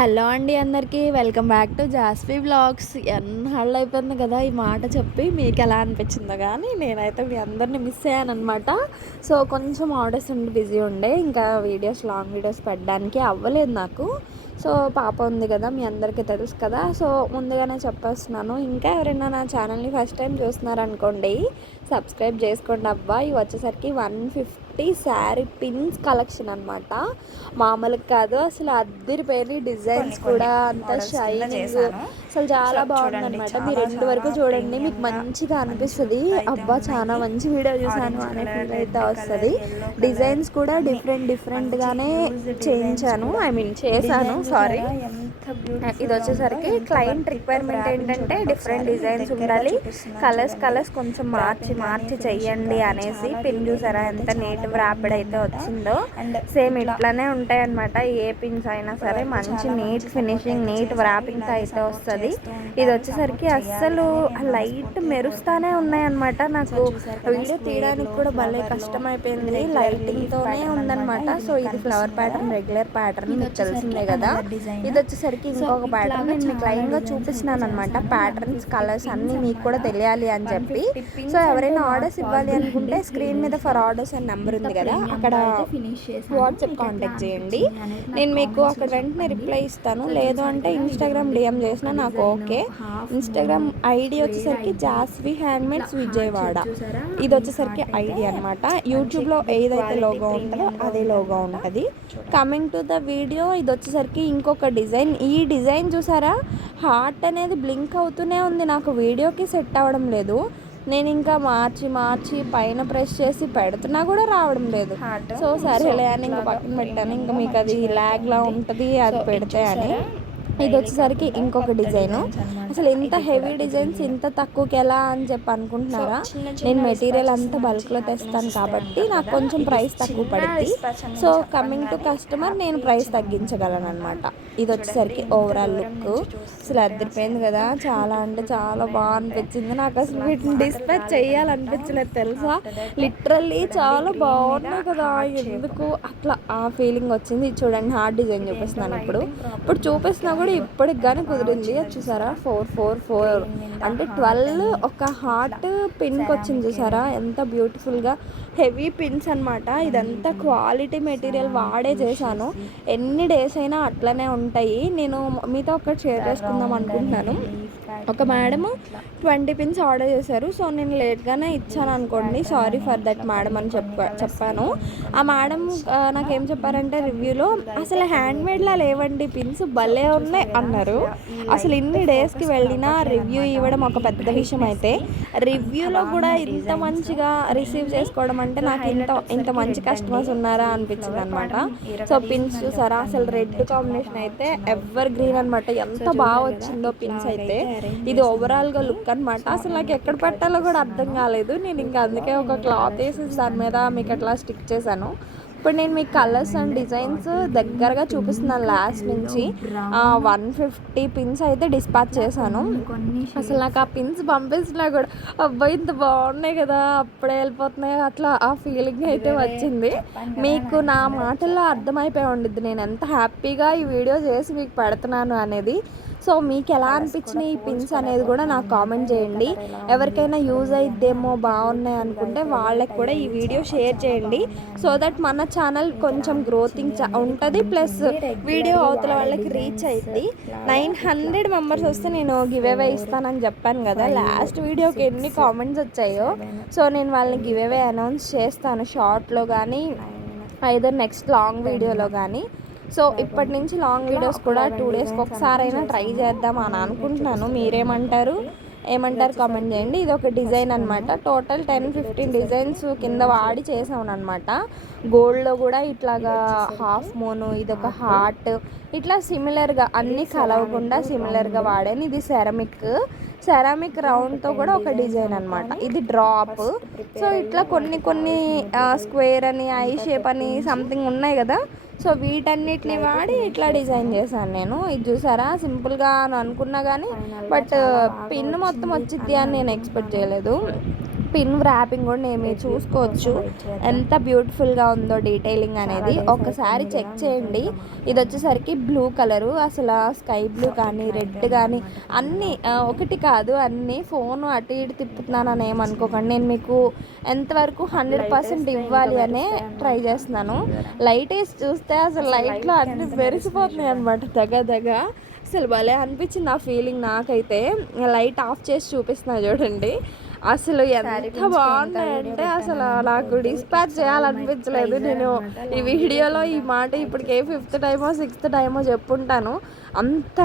Hello అండి అందరికీ welcome back to జాస్వి vlogs. ఎన్నాళ్ళు అయిపోయింది కదా ఈ మాట చెప్పి. మీకు ఎలా అనిపించిందో కానీ నేనైతే మీ అందరిని మిస్ అయ్యాను అనమాట. సో కొంచెం ఆర్డర్స్ ఉండి బిజీ ఉండే, ఇంకా లాంగ్ వీడియోస్ పెట్టడానికి అవ్వలేదు నాకు. సో పాప ఉంది కదా, మీ అందరికీ తెలుసు కదా. సో ముందుగానే చెప్పేస్తున్నాను, ఇంకా ఎవరైనా నా ఛానల్ని ఫస్ట్ టైం చూస్తున్నారనుకోండి సబ్స్క్రైబ్ చేసుకోండి అబ్బా. ఇవి వచ్చేసరికి 150 శారీ పిన్స్ కలెక్షన్ అనమాట. మామూలుగా కాదు అసలు, అద్దరి పేరు. డిజైన్స్ కూడా అంత షైనింగ్, అసలు చాలా బాగుంది అనమాట. మీరు ఎండ్ వరకు చూడండి, మీకు మంచిగా అనిపిస్తుంది. అబ్బా చాలా మంచి వీడియో చూసాను అనే ఫీల్ అయితే వస్తుంది. డిజైన్స్ కూడా డిఫరెంట్గానే చేయించాను, చేశాను సారీ. ఇది వచ్చేసరికి క్లయింట్ రిక్వైర్మెంట్ ఏంటంటే డిఫరెంట్ డిజైన్స్ ఉండాలి, కలర్స్ కొంచెం మార్చి చెయ్యండి అనేసి. పిన్ చూసారా ఎంత నీట్ ర్యాపిడ్ అయితే వచ్చిందో. సేమ్ ఇట్లానే ఉంటాయి అనమాట. ఏ పిన్స్ అయినా సరే మంచి నీట్ ఫినిషింగ్, నీట్ ర్యాపింగ్తో అయితే వస్తుంది. ఇది వచ్చేసరికి అస్సలు లైట్ మెరుస్తానే ఉన్నాయన్నమాట. నాకు వీడియో తీయడానికి కూడా భలే కష్టమైపోయింది, లైటింగ్తోనే ఉందన్నమాట. సో ఇది ఫ్లవర్ ప్యాటర్న్, రెగ్యులర్ ప్యాటర్న్ మీకు తెలిసిందే కదా. ఇది వచ్చేసరికి ఇంకొక ప్యాటర్న్ నేను మీకు లైన్గా చూపిస్తున్నాను అనమాట. ప్యాటర్న్స్, కలర్స్ అన్నీ మీకు కూడా తెలియాలి అని చెప్పి. సో ఎవరైనా ఆర్డర్స్ ఇవ్వాలి అనుకుంటే స్క్రీన్ మీద ఫర్ ఆర్డర్స్ అని నెంబర్ ఉంది కదా, అక్కడ వాట్సాప్ కాంటాక్ట్ చేయండి. నేను మీకు అక్కడ వెంటనే రిప్లై ఇస్తాను. లేదు అంటే ఇన్స్టాగ్రామ్ డిఎం చేసినా నాకు ఓకే. ఇన్స్టాగ్రామ్ ఐడి వచ్చేసరికి జాస్వి హ్యాండ్మేడ్స్ విజయవాడ. ఇది వచ్చేసరికి ఐడి అనమాట. యూట్యూబ్లో ఏదైతే లోగో ఉంటుందో అదే లోగో ఉంటుంది. కమింగ్ టు ద వీడియో, ఇది వచ్చేసరికి ఇంకొక డిజైన్. ఈ డిజైన్ చూసారా, హార్ట్ అనేది బ్లింక్ అవుతూనే ఉంది. నాకు వీడియోకి సెట్ అవ్వడం లేదు. నేను ఇంకా మార్చి పైన ప్రెస్ చేసి పెడుతున్నా కూడా రావడం లేదు. సో సరేలే అని ఇంకా పక్కన పెట్టాను. ఇంకా మీకు అది ల్యాగ్లా ఉంటుంది అది పెడితే అని. ఇది వచ్చేసరికి ఇంకొక డిజైన్. అసలు ఇంత హెవీ డిజైన్స్ ఇంత తక్కువకి ఎలా అని చెప్పి అనుకుంటున్నారా? నేను మెటీరియల్ అంతా బల్క్లో తెస్తాను కాబట్టి నాకు కొంచెం ప్రైస్ తక్కువ పడుతుంది. సో కమింగ్ టు కస్టమర్ నేను ప్రైస్ తగ్గించగలను అనమాట. ఇది వచ్చేసరికి ఓవరాల్ లుక్ అసలు అద్దరిపోయింది కదా. చాలా అంటే చాలా బాగా అనిపించింది నాకు. అసలు వీటిని డిస్పాచ్ చేయాలనిపించలేదు తెలుసా. లిటరల్లీ చాలా బాగున్నాయి కదా, ఎందుకు అట్లా ఆ ఫీలింగ్ వచ్చింది. చూడండి హార్ట్ డిజైన్ చూపిస్తున్నాను. ఇప్పుడు చూపిస్తున్నా కూడా ఇప్పటికి కానీ కుదిరింది. చూసారా 444 అంటే 12 ఒక హార్ట్ పిన్కి వచ్చింది. చూసారా ఎంత బ్యూటిఫుల్గా. హెవీ పిన్స్ అనమాట. ఇదంతా క్వాలిటీ మెటీరియల్ వాడే చేశాను. ఎన్ని డేస్ అయినా అట్లనే ఉంటాయి. నేను మీతో ఒకటి షేర్ చేసుకుందాం అనుకుంటున్నాను. ఒక మేడం 20 పిన్స్ ఆర్డర్ చేశారు. సో నేను లేట్గానే ఇచ్చాను అనుకోండి, సారీ ఫర్ దట్ మేడం అని చెప్పాను. ఆ మేడం నాకేం చెప్పారంటే రివ్యూలో, అసలు హ్యాండ్మేడ్లా లేవండి పిన్స్, భలే ఉన్నాయి అన్నారు. అసలు ఇన్ని డేస్కి వెళ్ళినా రివ్యూ ఇవ్వడం ఒక పెద్ద విషయం అయితే, రివ్యూలో కూడా ఇంత మంచిగా రిసీవ్ చేసుకోవడం అంటే నాకు ఇంత మంచి కస్టమర్స్ ఉన్నారా అనిపించింది అనమాట. సో పిన్స్ చూసారా, అసలు రెడ్ కాంబినేషన్ అయితే ఎవర్ గ్రీన్ అనమాట. ఎంత బాగా వచ్చిందో పిన్స్ అయితే. ఇది ఓవరాల్గా లుక్ అనమాట. అసలు నాకు ఎక్కడ పెట్టాలో కూడా అర్థం కాలేదు. నేను ఇంకా అందుకే ఒక క్లాత్ వేసేసి దాని మీద మీకు అట్లా స్టిక్ చేశాను. ఇప్పుడు నేను మీకు కలర్స్ అండ్ డిజైన్స్ దగ్గరగా చూపిస్తున్నాను. లాస్ట్ నుంచి 150 పిన్స్ అయితే డిస్పాచ్ చేశాను. అసలు నాకు ఆ పిన్స్ పంపిస్తున్నా కూడా అబ్బాయి ఇంత బాగున్నాయి కదా, అప్పుడే వెళ్ళిపోతున్నాయి అట్లా ఆ ఫీలింగ్ అయితే వచ్చింది. మీకు నా మాటల్లో అర్థమైపోయి ఉండిద్ది నేను ఎంత హ్యాపీగా ఈ వీడియో చేసి మీకు పెడుతున్నాను అనేది. సో మీకు ఎలా అనిపించినాయి ఈ పిన్స్ అనేది కూడా నాకు కామెంట్ చేయండి. ఎవరికైనా యూజ్ అయిద్దేమో, బాగున్నాయి అనుకుంటే వాళ్ళకి కూడా ఈ వీడియో షేర్ చేయండి. సో దట్ మన ఛానల్ కొంచెం గ్రోతింగ్ ఉంటుంది, ప్లస్ వీడియో అవతల వాళ్ళకి రీచ్ అయింది. 900 మెంబర్స్ వస్తే నేను గివ్ అవే ఇస్తానని చెప్పాను కదా. లాస్ట్ వీడియోకి ఎన్ని కామెంట్స్ వచ్చాయో. సో నేను వాళ్ళని గివ్ అవే అనౌన్స్ చేస్తాను షార్ట్లో కానీ ఐదర్ నెక్స్ట్ లాంగ్ వీడియోలో కానీ. సో ఇప్పటి నుంచి లాంగ్ వీడియోస్ కూడా 2 డేస్కి ఒకసారైనా ట్రై చేద్దాం అని అనుకుంటున్నాను. మీరేమంటారు కామెంట్ చేయండి. ఇది ఒక డిజైన్ అనమాట. టోటల్ 10-15 డిజైన్స్ కింద వాడి చేసాను అనమాట. గోల్డ్లో కూడా ఇట్లాగా హాఫ్ మూన్, ఇది ఒక హార్ట్, ఇట్లా సిమిలర్గా అన్నీ కలవకుండా సిమిలర్గా వాడాను. ఇది సెరామిక్ రౌండ్తో కూడా ఒక డిజైన్ అనమాట. ఇది డ్రాప్. సో ఇట్లా కొన్ని స్క్వేర్ అని, ఐ షేప్ అని సంథింగ్ ఉన్నాయి కదా. సో వీటన్నిటిని వాడి ఇట్లా డిజైన్ చేశాను నేను. ఇది చూసారా, సింపుల్గా అని అనుకున్నా కానీ బట్ పిన్ మొత్తం వచ్చిద్ది అని నేను ఎక్స్పెక్ట్ చేయలేదు. పిన్ ర్యాపింగ్ కూడా నేను చూసుకోవచ్చు ఎంత బ్యూటిఫుల్గా ఉందో డీటెయిలింగ్ అనేది. ఒకసారి చెక్ చేయండి. ఇది వచ్చేసరికి బ్లూ కలరు, అసలు స్కై బ్లూ కానీ రెడ్ కానీ అన్నీ ఒకటి కాదు అన్నీ. ఫోన్ అటు ఇటు తిప్పుతున్నానని ఏమనుకోకండి, నేను మీకు ఎంతవరకు 100% ఇవ్వాలి అనే ట్రై చేస్తున్నాను. లైట్ వేసి చూస్తే అసలు లైట్లో అన్నీ మెరిసిపోతున్నాయి అనమాట, దగ్గ అసలు భలే అనిపించింది ఆ ఫీలింగ్ నాకైతే. లైట్ ఆఫ్ చేసి చూపిస్తున్నా చూడండి, అసలు ఎంత బాగున్నాయంటే అసలు నాకు డిస్పాచ్ చేయాలనిపించలేదు. నేను ఈ వీడియోలో ఈ మాట ఇప్పటికే 5th టైమో 6th టైమో చెప్పుంటాను. అంత